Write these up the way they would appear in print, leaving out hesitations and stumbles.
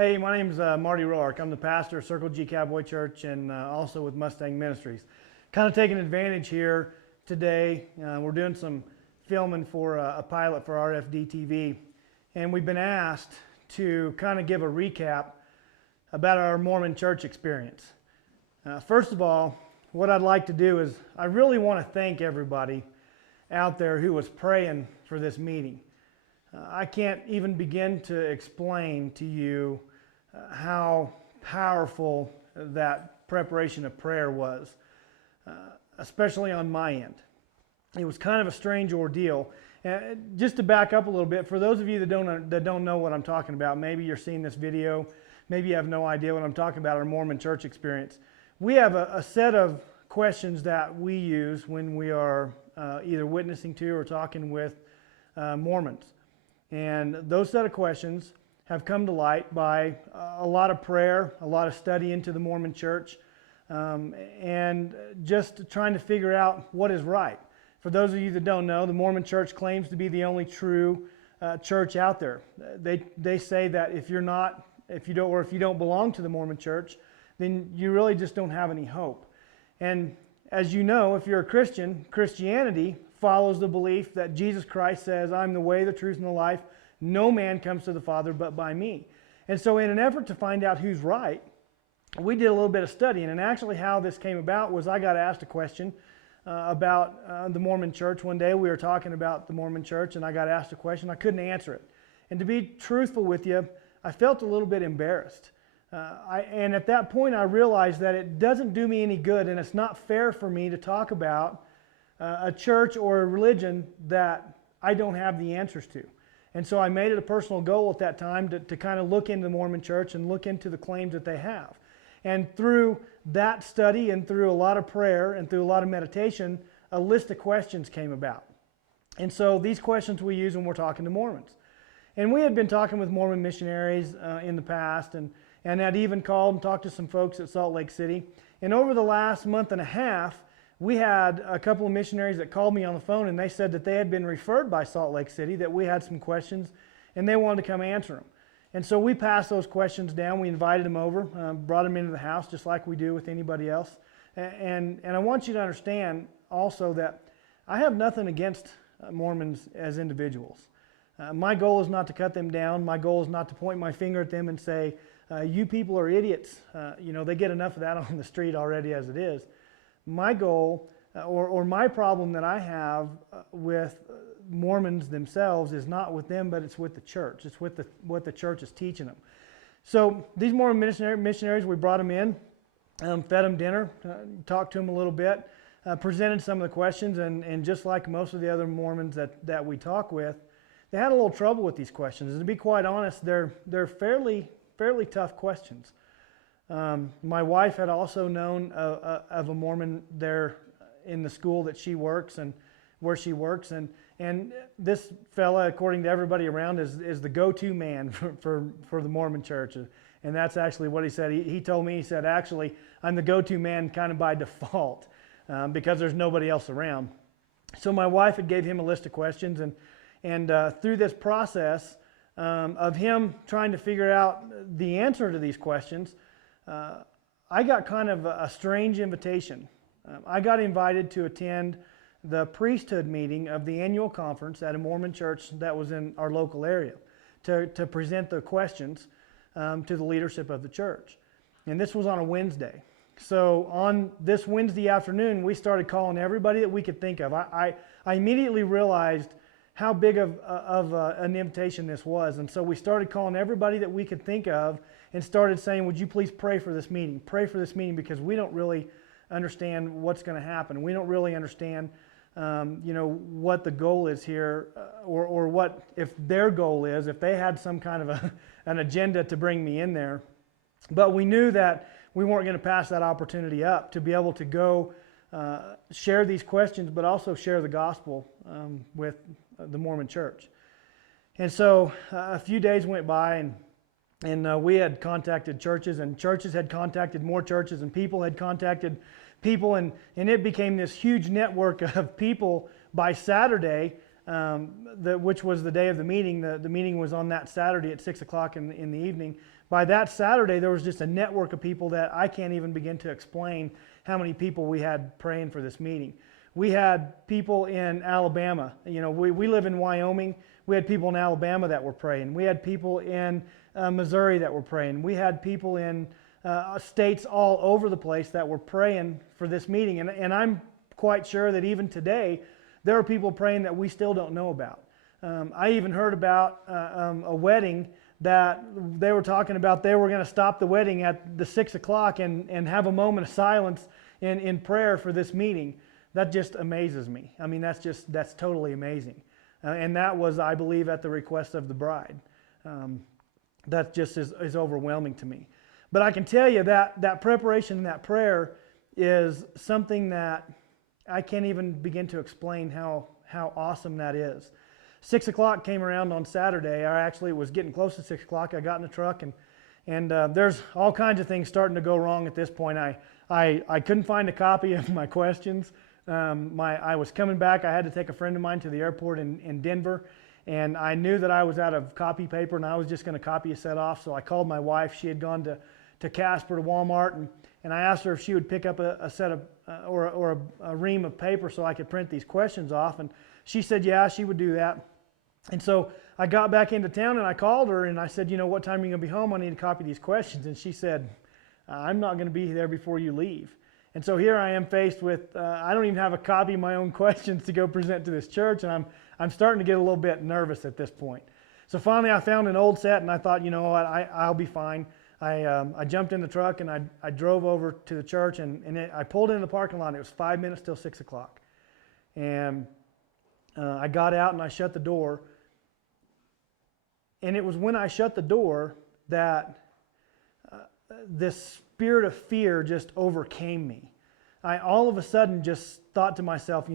Hey, my name's Marty. I'm the pastor of Circle G Cowboy Church and also with Mustang Ministries. Kind of taking advantage here today. We're doing some filming for a pilot for RFD TV, and we've been asked to kind of give a recap about our Mormon Church experience. First of all, what I'd like to do is I really want to thank everybody out there who was praying for this meeting. I can't even begin to explain to you how powerful that preparation of prayer was, especially on my end. It was kind of a strange ordeal. Just to back up a little bit, for those of you that don't know what I'm talking about, maybe you're seeing this video, maybe you have no idea what I'm talking about, our Mormon Church experience. We have a set of questions that we use when we are either witnessing to or talking with Mormons. And those set of questions have come to light by a lot of prayer, a lot of study into the Mormon Church, and just trying to figure out what is right. For those of you that don't know, the Mormon Church claims to be the only true church out there. They say that if you don't belong to the Mormon Church, then you really just don't have any hope. And as you know, if you're a Christian, Christianity follows the belief that Jesus Christ says, "I'm the way, the truth, and the life. No man comes to the Father but by me." And so in an effort to find out who's right, we did a little bit of studying. And actually how this came about was I got asked a question about the Mormon Church. One day we were talking about the Mormon Church and I got asked a question. I couldn't answer it. And to be truthful with you, I felt a little bit embarrassed. And at that point I realized that it doesn't do me any good and it's not fair for me to talk about a church or a religion that I don't have the answers to. And so I made it a personal goal at that time to kind of look into the Mormon Church and look into the claims that they have. And through that study and through a lot of prayer and through a lot of meditation, a list of questions came about. And so these questions we use when we're talking to Mormons. And we had been talking with Mormon missionaries in the past and had even called and talked to some folks at Salt Lake City. And over the last month and a half, we had a couple of missionaries that called me on the phone and they said that they had been referred by Salt Lake City, that we had some questions and they wanted to come answer them. And so we passed those questions down. We invited them over, brought them into the house just like we do with anybody else. And I want you to understand also that I have nothing against Mormons as individuals. My goal is not to cut them down. My goal is not to point my finger at them and say, you people are idiots. They get enough of that on the street already as it is. My goal or my problem that I have with Mormons themselves is not with them, but it's with the church. It's with what the church is teaching them. So these Mormon missionaries, we brought them in, fed them dinner, talked to them a little bit, presented some of the questions, and just like most of the other Mormons that we talk with, they had a little trouble with these questions. And to be quite honest, they're fairly tough questions. My wife had also known of a Mormon there in the school that she works and where she works, and this fella, according to everybody around, is the go-to man for the Mormon Church, and that's actually what he said. He told me, he said, actually, I'm the go-to man kind of by default because there's nobody else around. So my wife had gave him a list of questions, and through this process of him trying to figure out the answer to these questions, I got kind of a strange invitation. I got invited to attend the Preisthood meeting of the annual conference at a Mormon church that was in our local area to present the questions to the leadership of the church. And this was on a Wednesday. So on this Wednesday afternoon, we started calling everybody that we could think of. I immediately realized how big of an invitation this was. And so we started calling everybody that we could think of and started saying, would you please pray for this meeting? Pray for this meeting because we don't really understand what's going to happen. We don't really understand what the goal is here or what if their goal is, if they had some kind of an agenda to bring me in there. But we knew that we weren't going to pass that opportunity up to be able to go share these questions, but also share the gospel with the Mormon Church. And so a few days went by and we had contacted churches, and churches had contacted more churches, and people had contacted people, and it became this huge network of people. By Saturday, which was the day of the meeting, the meeting was on that Saturday at 6 o'clock in the evening. by that Saturday, there was just a network of people that I can't even begin to explain how many people we had praying for this meeting. We had people in Alabama. We live in Wyoming. We had people in Alabama that were praying. We had people in Missouri that were praying. We had people in states all over the place that were praying for this meeting. And I'm quite sure that even today, there are people praying that we still don't know about. I even heard about a wedding that they were talking about. They were going to stop the wedding at the 6 o'clock and have a moment of silence in prayer for this meeting. That just amazes me. I mean, that's totally amazing. And that was, I believe, at the request of the bride. That just is overwhelming to me. But I can tell you that preparation and that prayer is something that I can't even begin to explain how awesome that is. 6 o'clock came around on Saturday. I actually was getting close to 6 o'clock. I got in the truck, and there's all kinds of things starting to go wrong at this point. I couldn't find a copy of my questions. I was coming back. I had to take a friend of mine to the airport in Denver, and I knew that I was out of copy paper, and I was just going to copy a set off. So I called my wife. She had gone to Casper, to Walmart, and I asked her if she would pick up a set of or a ream of paper so I could print these questions off. And she said, yeah, she would do that. And so I got back into town and I called her and I said, what time are you going to be home? I need to copy these questions. And she said, I'm not going to be there before you leave. And so here I am faced with, I don't even have a copy of my own questions to go present to this church. And I'm starting to get a little bit nervous at this point. So finally I found an old set and I thought, you know what, I'll be fine. I jumped in the truck and I drove over to the church and I pulled in the parking lot. And it was 5 minutes till 6 o'clock. And I got out and I shut the door. And it was when I shut the door that this spirit of fear just overcame me. I all of a sudden just thought to myself,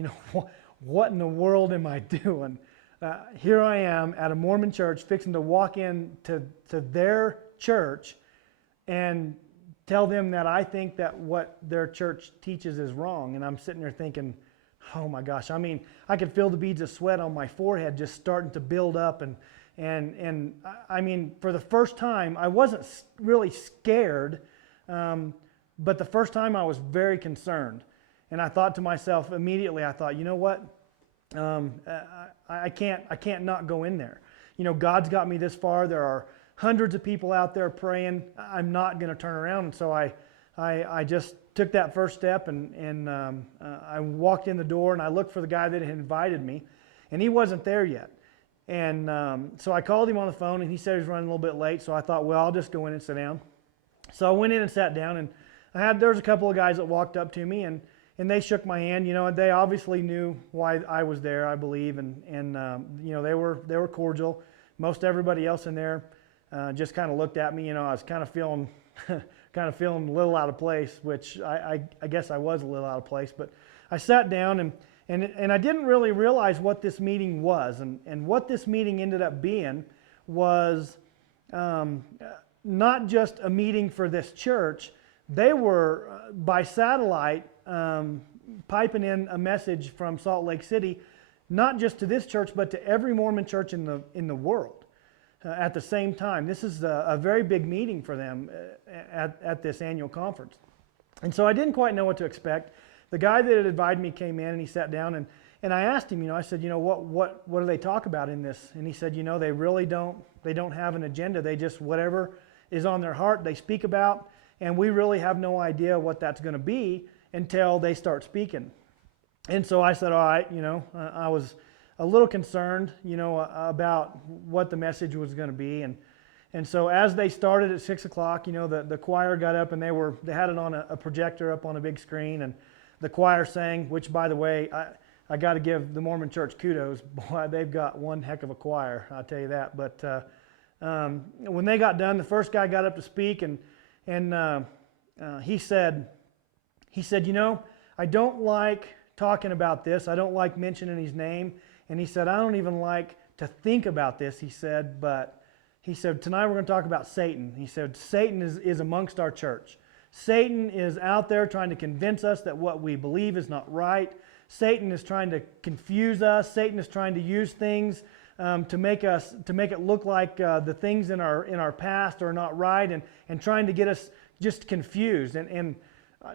what in the world am I doing? Here I am at a Mormon church fixing to walk in to their church and tell them that I think that what their church teaches is wrong. And I'm sitting there thinking, oh my gosh, I mean, I could feel the beads of sweat on my forehead just starting to build up. And I mean, for the first time, I wasn't really scared, but the first time I was very concerned. And I thought to myself immediately, I thought, you know what? I can't not go in there. God's got me this far. There are hundreds of people out there praying. I'm not going to turn around. And so I just took that first step and I walked in the door and I looked for the guy that had invited me, and he wasn't there yet. And so I called him on the phone and he said he was running a little bit late. So I thought, well, I'll just go in and sit down. So I went in and sat down, and there was a couple of guys that walked up to me and they shook my hand. They obviously knew why I was there, I believe, and they were cordial. Most everybody else in there just kind of looked at me. I was kind of feeling a little out of place, which I guess I was a little out of place. But I sat down and I didn't really realize what this meeting was, and what this meeting ended up being was not just a meeting for this church. They were by satellite piping in a message from Salt Lake City, not just to this church, but to every Mormon church in the world at the same time. This is a very big meeting for them at this annual conference. And so I didn't quite know what to expect. The guy that had invited me came in and he sat down and I asked him, I said, what do they talk about in this? And he said, they really don't have an agenda. They just, whatever is on their heart, they speak about, and we really have no idea what that's going to be until they start speaking. And so I said, all right, I was a little concerned, about what the message was going to be. And so as they started at 6 o'clock, the choir got up and they had it on a projector up on a big screen, and the choir sang, which, by the way, I got to give the Mormon Church kudos. Boy, they've got one heck of a choir, I'll tell you that. But when they got done, the first guy got up to speak, and he said, I don't like talking about this. I don't like mentioning his name. And he said, I don't even like to think about this, he said, but he said, tonight we're going to talk about Satan. He said, Satan is amongst our church. Satan is out there trying to convince us that what we believe is not right. Satan is trying to confuse us. Satan is trying to use things to make it look like the things in our past are not right, and trying to get us just confused. And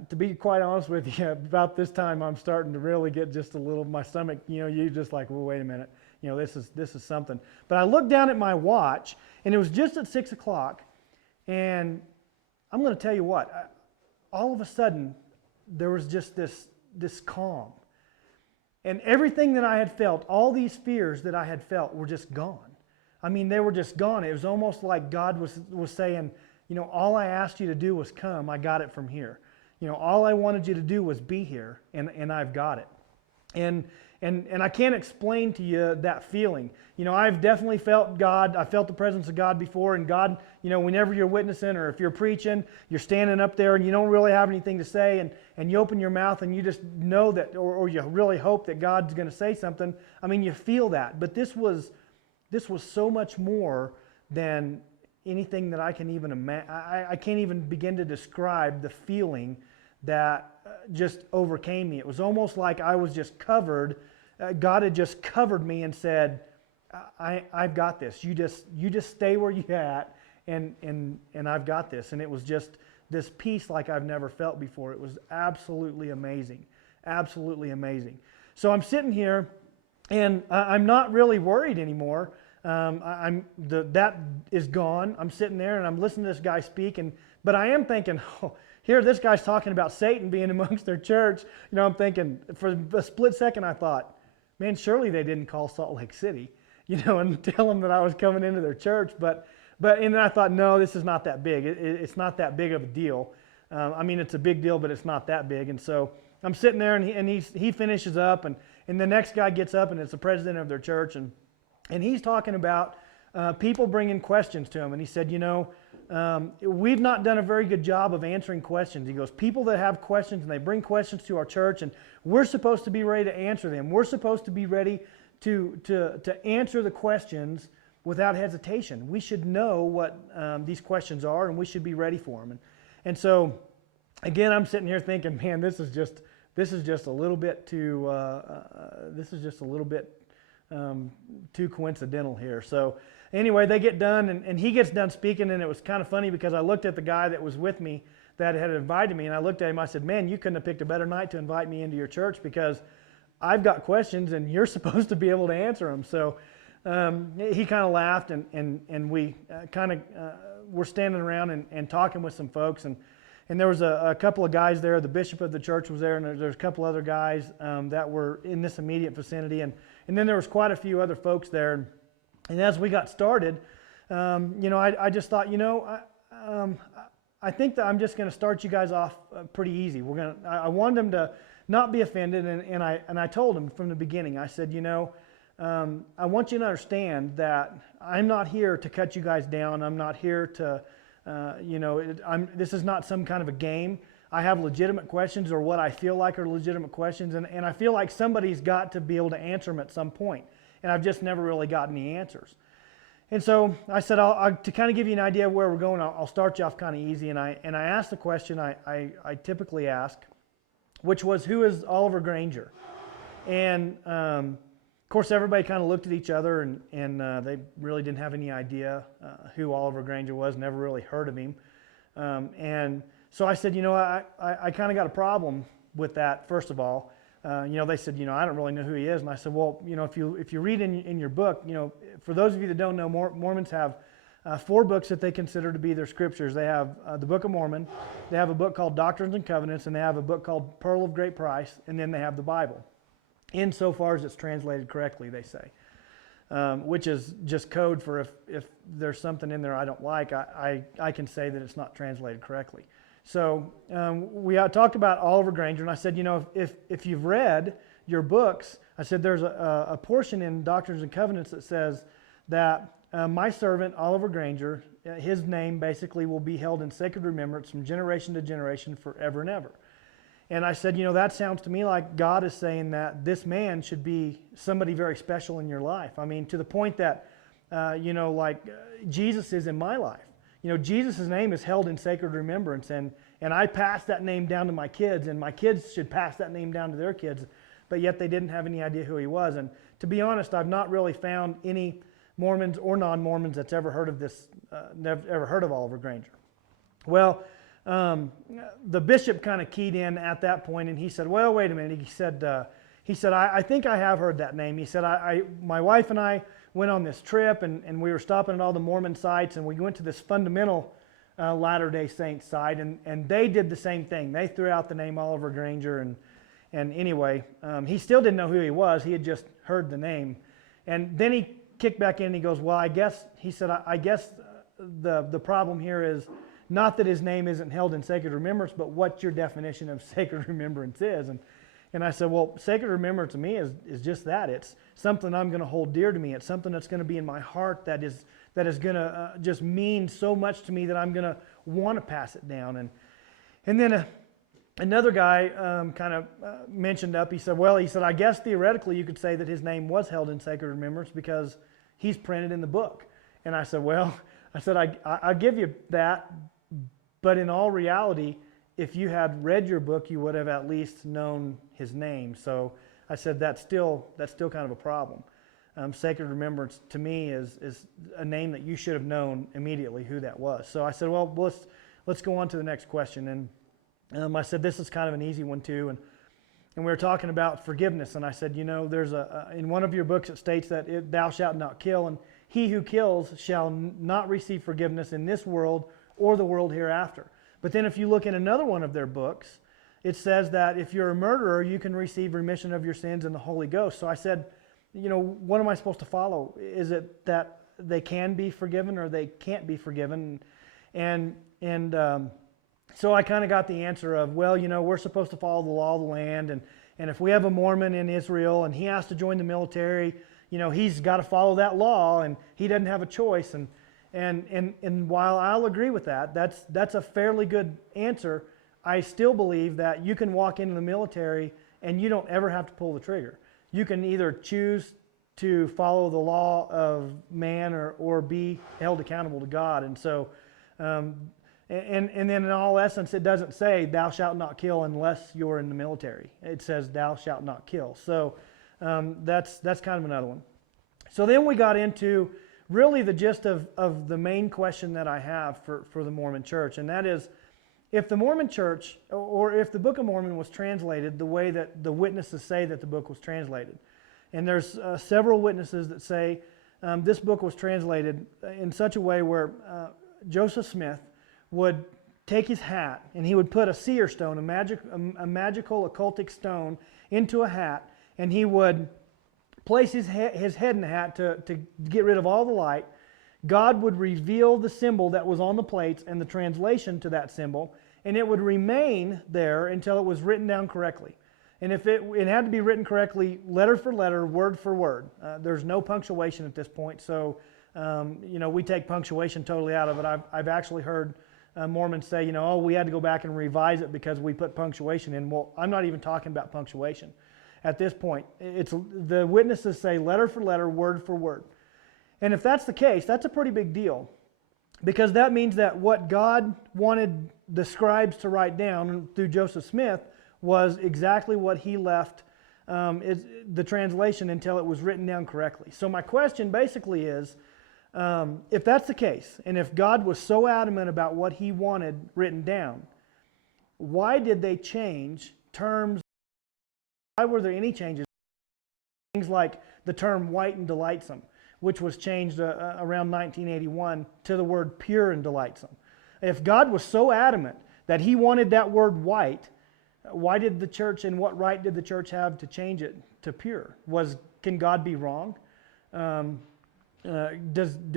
to be quite honest with you, about this time I'm starting to really get just a little, my stomach, you just like, well, wait a minute, this is something. But I looked down at my watch, and it was just at 6 o'clock, and I'm going to tell you what, all of a sudden there was just this calm. And everything that I had felt, all these fears that I had felt were just gone. I mean, they were just gone. It was almost like God was saying, all I asked you to do was come. I got it from here. All I wanted you to do was be here, and I've got it. And I can't explain to you that feeling. I've definitely felt God. I felt the presence of God before, and God, whenever you're witnessing or if you're preaching, you're standing up there and you don't really have anything to say, and you open your mouth and you just know that, or you really hope that God's going to say something. I mean, you feel that. But this was so much more than anything that I can even imagine. I can't even begin to describe the feeling that just overcame me. It was almost like I was just covered. God had just covered me and said, I've got this. You just stay where you're at, and I've got this. And it was just this peace like I've never felt before. It was absolutely amazing. Absolutely amazing. So I'm sitting here, and I'm not really worried anymore. That is gone. I'm sitting there, and I'm listening to this guy speak, but I am thinking, here this guy's talking about Satan being amongst their church. I'm thinking, for a split second I thought, man, surely they didn't call Salt Lake City, and tell them that I was coming into their church. But and then I thought, no, this is not that big. It's not that big of a deal. I mean, it's a big deal, but it's not that big. And so I'm sitting there, and he finishes up, and the next guy gets up, and it's the president of their church, and he's talking about people bringing questions to him. And he said, we've not done a very good job of answering questions. He goes, people that have questions, and they bring questions to our church, and we're supposed to be ready to answer them. We're supposed to be ready to answer the questions without hesitation. We should know what these questions are, and we should be ready for them. And so, again, I'm sitting here thinking, man, this is just a little bit too too coincidental here. So anyway, they get done, and he gets done speaking, and it was kind of funny because I looked at the guy that was with me that had invited me, and I looked at him, I said, man, you couldn't have picked a better night to invite me into your church, because I've got questions and you're supposed to be able to answer them. So he kind of laughed, and we were standing around and talking with some folks, and there was a couple of guys there. The bishop of the church was there, and there's a couple other guys that were in this immediate vicinity, and then there was quite a few other folks there. And as we got started, I just thought, I think that I'm just going to start you guys off pretty easy. I wanted them to not be offended, and I told them from the beginning. I said, I want you to understand that I'm not here to cut you guys down. I'm not here to, this is not some kind of a game. I have legitimate questions, or what I feel like are legitimate questions, and I feel like somebody's got to be able to answer them at some point. And I've just never really gotten the answers. And so I said, to kind of give you an idea of where we're going, I'll start you off kind of easy. And I asked the question I typically ask, which was, who is Oliver Granger? And of course, everybody kind of looked at each other, and they really didn't have any idea who Oliver Granger was, never really heard of him. And so I said, I kind of got a problem with that, first of all. They said, I don't really know who he is. And I said, well, if you read in your book, for those of you that don't know, Mormons have 4 books that they consider to be their scriptures. They have the Book of Mormon, they have a book called Doctrines and Covenants, and they have a book called Pearl of Great Price, and then they have the Bible, insofar as it's translated correctly, they say, which is just code for if there's something in there I don't like, I can say that it's not translated correctly. So we talked about Oliver Granger, and I said, if you've read your books, I said there's a portion in Doctrines and Covenants that says that my servant Oliver Granger, his name basically will be held in sacred remembrance from generation to generation forever and ever. And I said, that sounds to me like God is saying that this man should be somebody very special in your life. I mean, to the point that, Jesus is in my life. Jesus' name is held in sacred remembrance, and I pass that name down to my kids, and my kids should pass that name down to their kids, but yet they didn't have any idea who he was. And to be honest, I've not really found any Mormons or non-Mormons that's ever heard of this, ever heard of Oliver Granger. Well, the bishop kind of keyed in at that point, and he said, well, wait a minute. He said, I think I have heard that name. He said, my wife and I went on this trip, and we were stopping at all the Mormon sites, and we went to this fundamental Latter-day Saints site, and they did the same thing. They threw out the name Oliver Granger, and anyway, he still didn't know who he was. He had just heard the name. And then he kicked back in and he goes, well, I guess the problem here is not that his name isn't held in sacred remembrance, but what your definition of sacred remembrance is. And I said, well, sacred remembrance to me is just that. It's something I'm going to hold dear to me. It's something that's going to be in my heart that is going to just mean so much to me that I'm going to want to pass it down. And then another guy kind of mentioned up. He said, I guess theoretically you could say that his name was held in sacred remembrance because he's printed in the book. And I said, I'll give you that, but in all reality, if you had read your book, you would have at least known his name. So I said that's still kind of a problem. Sacred remembrance to me is a name that you should have known immediately who that was. So I said, well, let's go on to the next question. And I said, this is kind of an easy one too. And we were talking about forgiveness. And I said, there's in one of your books it states that thou shalt not kill, and he who kills shall not receive forgiveness in this world or the world hereafter. But then if you look in another one of their books, it says that if you're a murderer, you can receive remission of your sins in the Holy Ghost. So I said, what am I supposed to follow? Is it that they can be forgiven or they can't be forgiven? And so I kind of got the answer of, well, we're supposed to follow the law of the land, and if we have a Mormon in Israel and he has to join the military, he's got to follow that law, and he doesn't have a choice. And while I'll agree with that, that's a fairly good answer. I still believe that you can walk into the military and you don't ever have to pull the trigger. You can either choose to follow the law of man or be held accountable to God. And so, and then in all essence, it doesn't say thou shalt not kill unless you're in the military. It says thou shalt not kill. So that's kind of another one. So then we got into really the gist of the main question that I have for the Mormon Church, and that is, if the Mormon Church, or if the Book of Mormon was translated the way that the witnesses say that the book was translated, and there's several witnesses that say this book was translated in such a way where Joseph Smith would take his hat and he would put a seer stone, a magical occultic stone, into a hat, and he would place his head in the hat to get rid of all the light. God would reveal the symbol that was on the plates and the translation to that symbol, and it would remain there until it was written down correctly. And if it had to be written correctly, letter for letter, word for word. There's no punctuation at this point, so we take punctuation totally out of it. I've actually heard Mormons say, we had to go back and revise it because we put punctuation in. Well, I'm not even talking about punctuation. At this point, it's the witnesses say letter for letter, word for word. And if that's the case, that's a pretty big deal, because that means that what God wanted the scribes to write down through Joseph Smith was exactly what he left the translation until it was written down correctly. So my question basically is, if that's the case, and if God was so adamant about what he wanted written down, why did they change terms? Why were there any changes? Things like the term white and delightsome, which was changed around 1981 to the word pure and delightsome. If God was so adamant that he wanted that word white, why did the church, and what right did the church have to change it to pure? Can God be wrong? Do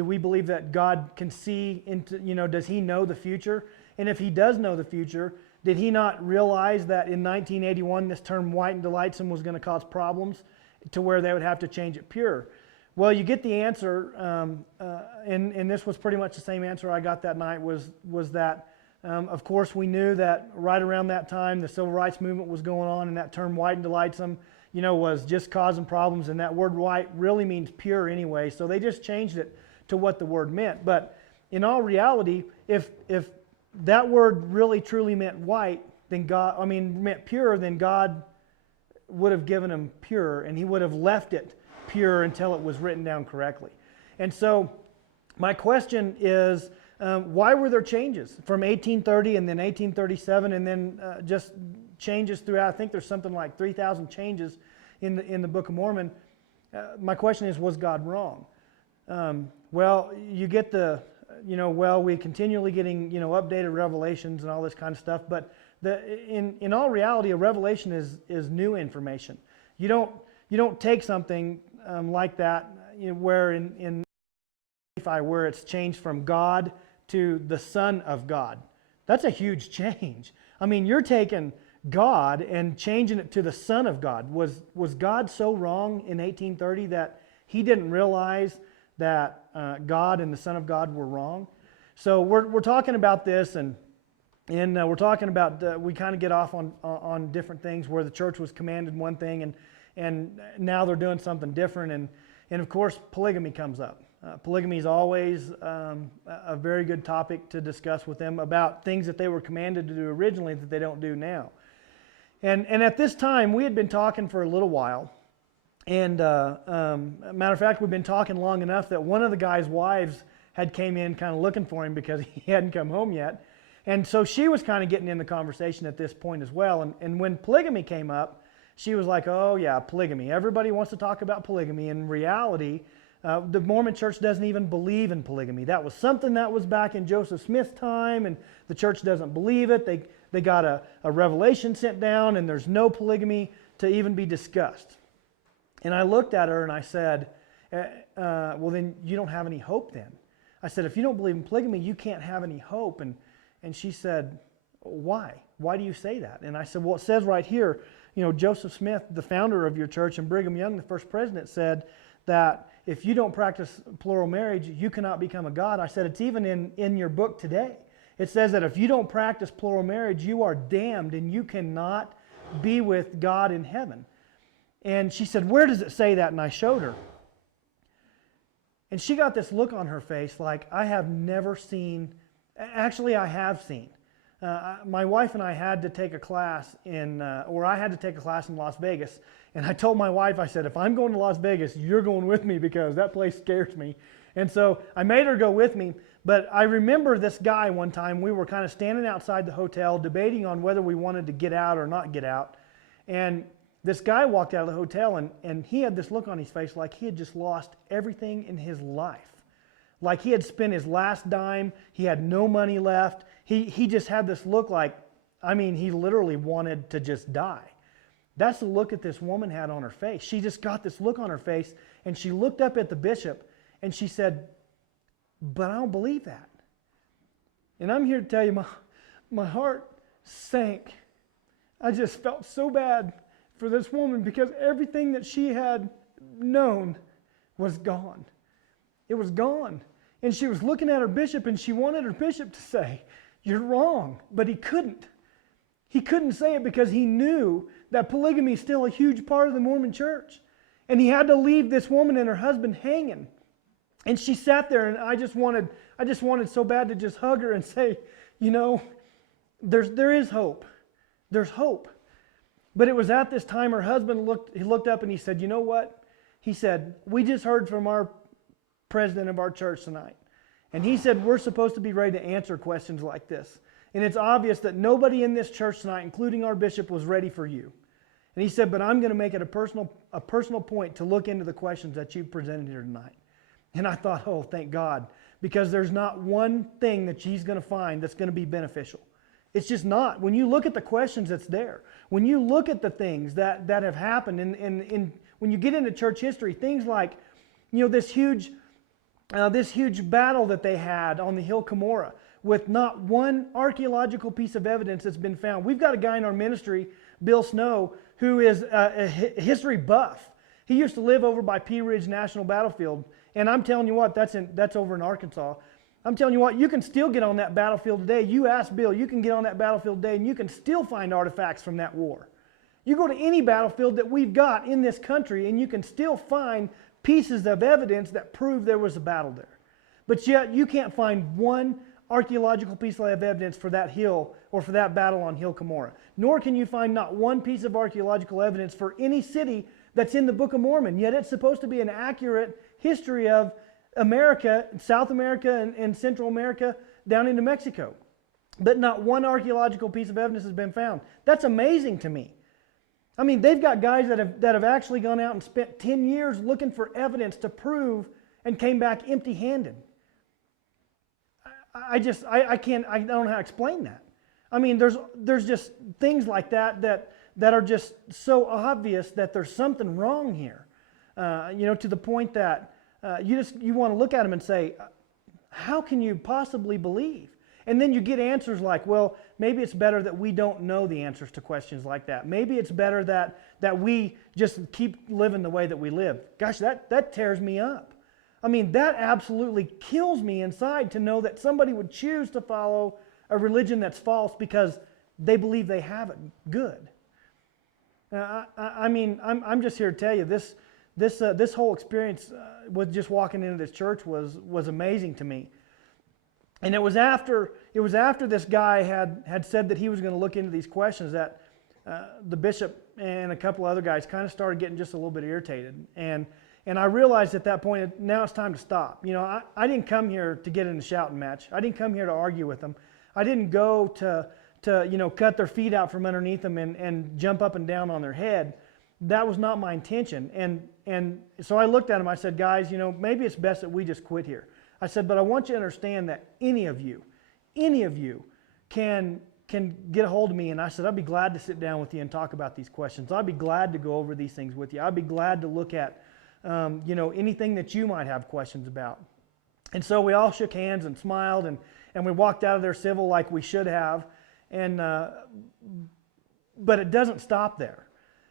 we believe that God can see into, does he know the future? And if he does know the future, did he not realize that in 1981 this term white and delightsome was going to cause problems to where they would have to change it pure? Well, you get the answer, and this was pretty much the same answer I got that night, was that, of course, we knew that right around that time the civil rights movement was going on, and that term white and delightsome, was just causing problems, and that word white really means pure anyway, so they just changed it to what the word meant. But in all reality, if that word really truly meant white, then meant pure, then God would have given him pure, and he would have left it pure until it was written down correctly. And so my question is, why were there changes from 1830 and then 1837 and then just changes throughout? I think there's something like 3,000 changes in the Book of Mormon. My question is, was God wrong? Well, you get the, we continually getting, updated revelations and all this kind of stuff, but in all reality, a revelation is new information. You don't take something like that, where in where it's changed from God to the Son of God. That's a huge change. I mean, you're taking God and changing it to the Son of God. Was God so wrong in 1830 that he didn't realize that God and the Son of God were wrong? So we're talking about this, and we're talking about we kind of get off on different things where the church was commanded one thing, and now they're doing something different, and of course polygamy comes up. Polygamy is always a very good topic to discuss with them about things that they were commanded to do originally that they don't do now. And at this time, we had been talking for a little while. And matter of fact, we've been talking long enough that one of the guy's wives had came in kind of looking for him because he hadn't come home yet. And so she was kind of getting in the conversation at this point as well. And when polygamy came up, she was like, oh yeah, polygamy. Everybody wants to talk about polygamy. In reality, the Mormon Church doesn't even believe in polygamy. That was something that was back in Joseph Smith's time, and the church doesn't believe it. They got a revelation sent down, and there's no polygamy to even be discussed. And I looked at her and I said, well, then you don't have any hope then. I said, if you don't believe in polygamy, you can't have any hope. And she said, why? Why do you say that? And I said, well, it says right here, Joseph Smith, the founder of your church, and Brigham Young, the first president, said that if you don't practice plural marriage, you cannot become a god. I said, it's even in your book today. It says that if you don't practice plural marriage, you are damned and you cannot be with God in heaven. And she said, where does it say that? And I showed her. And she got this look on her face like, I have never seen, actually I have seen. My wife and I had to take a class I had to take a class in Las Vegas. And I told my wife, I said, if I'm going to Las Vegas, you're going with me because that place scares me. And so I made her go with me. But I remember this guy one time, we were kind of standing outside the hotel debating on whether we wanted to get out or not get out. And this guy walked out of the hotel and he had this look on his face like he had just lost everything in his life. Like he had spent his last dime, he had no money left. He just had this look like, he literally wanted to just die. That's the look that this woman had on her face. She just got this look on her face, and she looked up at the bishop, and she said, but I don't believe that. And I'm here to tell you, my heart sank. I just felt so bad for this woman because everything that she had known was gone. It was gone. And she was looking at her bishop, and she wanted her bishop to say, you're wrong, but he couldn't. He couldn't say it because he knew that polygamy is still a huge part of the Mormon Church. And he had to leave this woman and her husband hanging. And she sat there, and I just wanted so bad to just hug her and say, there is hope. There's hope. But it was at this time her husband looked up and he said, you know what? He said, we just heard from our president of our church tonight. And he said, we're supposed to be ready to answer questions like this. And it's obvious that nobody in this church tonight, including our bishop, was ready for you. And he said, but I'm going to make it a personal point to look into the questions that you presented here tonight. And I thought, oh, thank God, because there's not one thing that he's going to find that's going to be beneficial. It's just not. When you look at the questions that's there, when you look at the things that have happened, and when you get into church history, things like, this huge battle that they had on the Hill Cumorah, with not one archaeological piece of evidence that's been found. We've got a guy in our ministry, Bill Snow, who is a history buff. He used to live over by Pea Ridge National Battlefield, and I'm telling you what, that's over in Arkansas. I'm telling you what, you can still get on that battlefield today. You ask Bill, you can get on that battlefield today, and you can still find artifacts from that war. You go to any battlefield that we've got in this country, and you can still find pieces of evidence that prove there was a battle there. But yet, you can't find one archaeological piece of evidence for that hill or for that battle on Hill Cumorah. Nor can you find not one piece of archaeological evidence for any city that's in the Book of Mormon. Yet it's supposed to be an accurate history of America, South America and Central America down into Mexico. But not one archaeological piece of evidence has been found. That's amazing to me. I mean, they've got guys that have actually gone out and spent 10 years looking for evidence to prove and came back empty-handed. I don't know how to explain that. I mean, there's just things like that are just so obvious that there's something wrong here. To the point that you want to look at them and say, how can you possibly believe? And then you get answers like, well, maybe it's better that we don't know the answers to questions like that. Maybe it's better that we just keep living the way that we live. Gosh, that tears me up. I mean, that absolutely kills me inside to know that somebody would choose to follow a religion that's false because they believe they have it good. I'm just here to tell you, this whole experience with just walking into this church was amazing to me. And it was after this guy had said that he was going to look into these questions that the bishop and a couple other guys kind of started getting just a little bit irritated. And I realized at that point, now it's time to stop. I didn't come here to get in a shouting match. I didn't come here to argue with them. I didn't go to cut their feet out from underneath them and jump up and down on their head. That was not my intention. And so I looked at them. I said, guys, maybe it's best that we just quit here. I said, but I want you to understand that any of you can get a hold of me. And I said, I'd be glad to sit down with you and talk about these questions. I'd be glad to go over these things with you. I'd be glad to look at anything that you might have questions about. And so we all shook hands and smiled, and we walked out of there civil like we should have. But it doesn't stop there.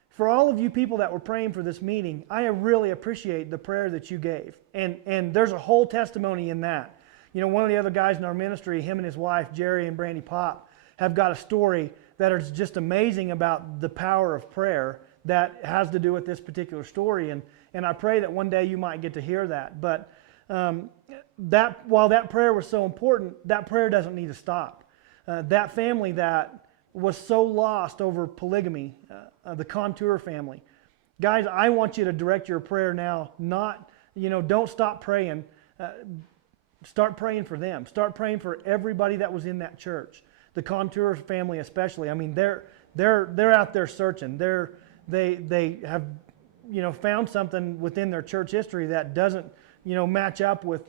For all of you people that were praying for this meeting, I really appreciate the prayer that you gave. And there's a whole testimony in that. One of the other guys in our ministry, him and his wife, Jerry and Brandy Pop, have got a story that is just amazing about the power of prayer that has to do with this particular story. And I pray that one day you might get to hear that. But while that prayer was so important, that prayer doesn't need to stop. That family that was so lost over polygamy, the Contour family. Guys, I want you to direct your prayer now. Don't stop praying. Start praying for them. Start praying for everybody that was in that church. The Contour family especially. I mean, they're out there searching. They have found something within their church history that doesn't match up with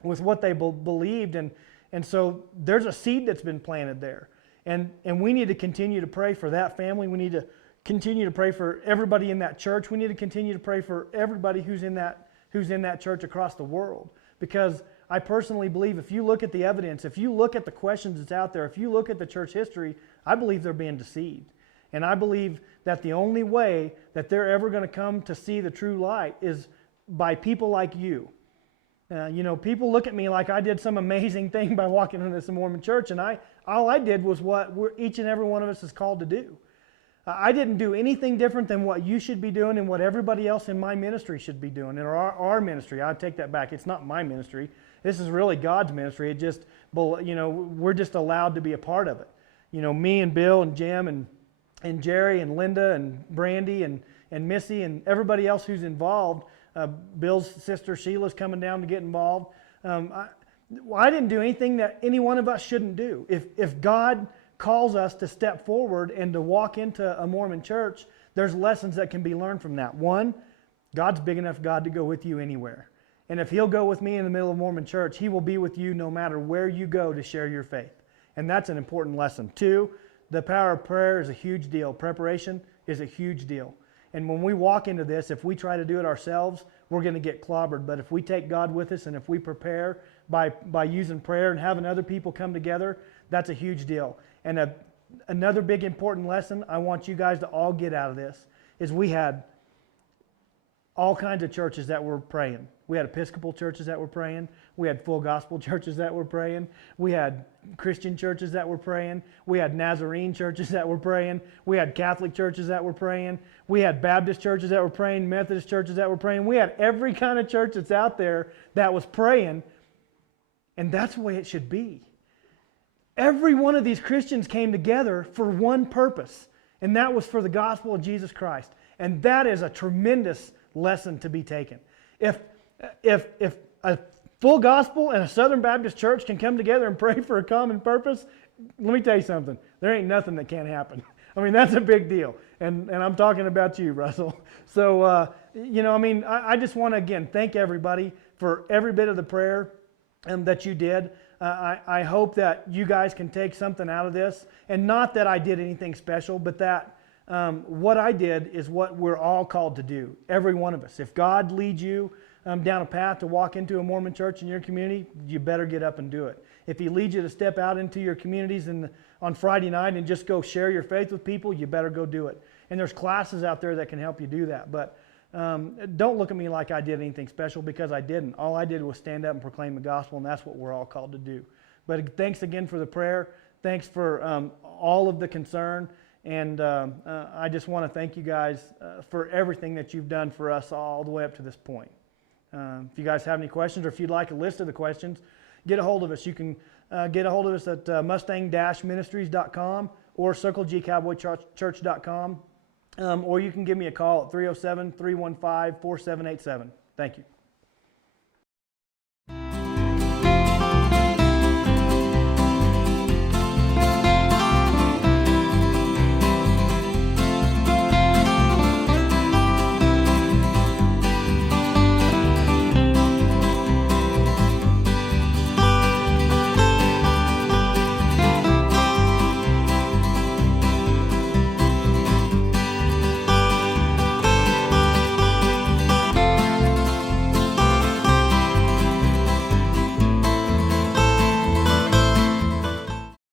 what they believed, and so there's a seed that's been planted there, and we need to continue to pray for that family. We need to continue to pray for everybody in that church. We need to continue to pray for everybody who's in that church across the world, because I personally believe if you look at the evidence, if you look at the questions that's out there, if you look at the church history, I believe they're being deceived. And I believe that the only way that they're ever going to come to see the true light is by people like you. People look at me like I did some amazing thing by walking into this Mormon church, and all I did was what each and every one of us is called to do. I didn't do anything different than what you should be doing and what everybody else in my ministry should be doing, or our ministry. I take that back. It's not my ministry. This is really God's ministry. It just, we're just allowed to be a part of it. Me and Bill and Jim and Jerry and Linda and Brandy and Missy and everybody else who's involved. Bill's sister Sheila's coming down to get involved. I didn't do anything that any one of us shouldn't do. If God calls us to step forward and to walk into a Mormon church, there's lessons that can be learned from that. One, God's big enough God to go with you anywhere. And if He'll go with me in the middle of Mormon church, He will be with you no matter where you go to share your faith. And that's an important lesson. Two, the power of prayer is a huge deal. Preparation is a huge deal. And when we walk into this, if we try to do it ourselves, we're going to get clobbered. But if we take God with us and if we prepare by using prayer and having other people come together, that's a huge deal. And another big important lesson I want you guys to all get out of this is we had all kinds of churches that were praying. We had Episcopal churches that were praying. We had full gospel churches that were praying. We had Christian churches that were praying. We had Nazarene churches that were praying. We had Catholic churches that were praying. We had Baptist churches that were praying, Methodist churches that were praying. We had every kind of church that's out there that was praying. And that's the way it should be. Every one of these Christians came together for one purpose, and that was for the gospel of Jesus Christ. And that is a tremendous lesson to be taken. If a full gospel and a Southern Baptist church can come together and pray for a common purpose, let me tell you something. There ain't nothing that can't happen. I mean, that's a big deal. And I'm talking about you, Russell. So, I just want to, again, thank everybody for every bit of the prayer that you did. I hope that you guys can take something out of this. And not that I did anything special, but that what I did is what we're all called to do, every one of us. If God leads you down a path to walk into a Mormon church in your community, you better get up and do it. If He leads you to step out into your communities on Friday night and just go share your faith with people, you better go do it. And there's classes out there that can help you do that. But don't look at me like I did anything special, because I didn't. All I did was stand up and proclaim the gospel, and that's what we're all called to do. But thanks again for the prayer. Thanks for all of the concern. And I just want to thank you guys for everything that you've done for us all the way up to this point. If you guys have any questions, or if you'd like a list of the questions, get a hold of us. You can get a hold of us at mustang-ministries.com or circlegcowboychurch.com. Or you can give me a call at 307-315-4787. Thank you.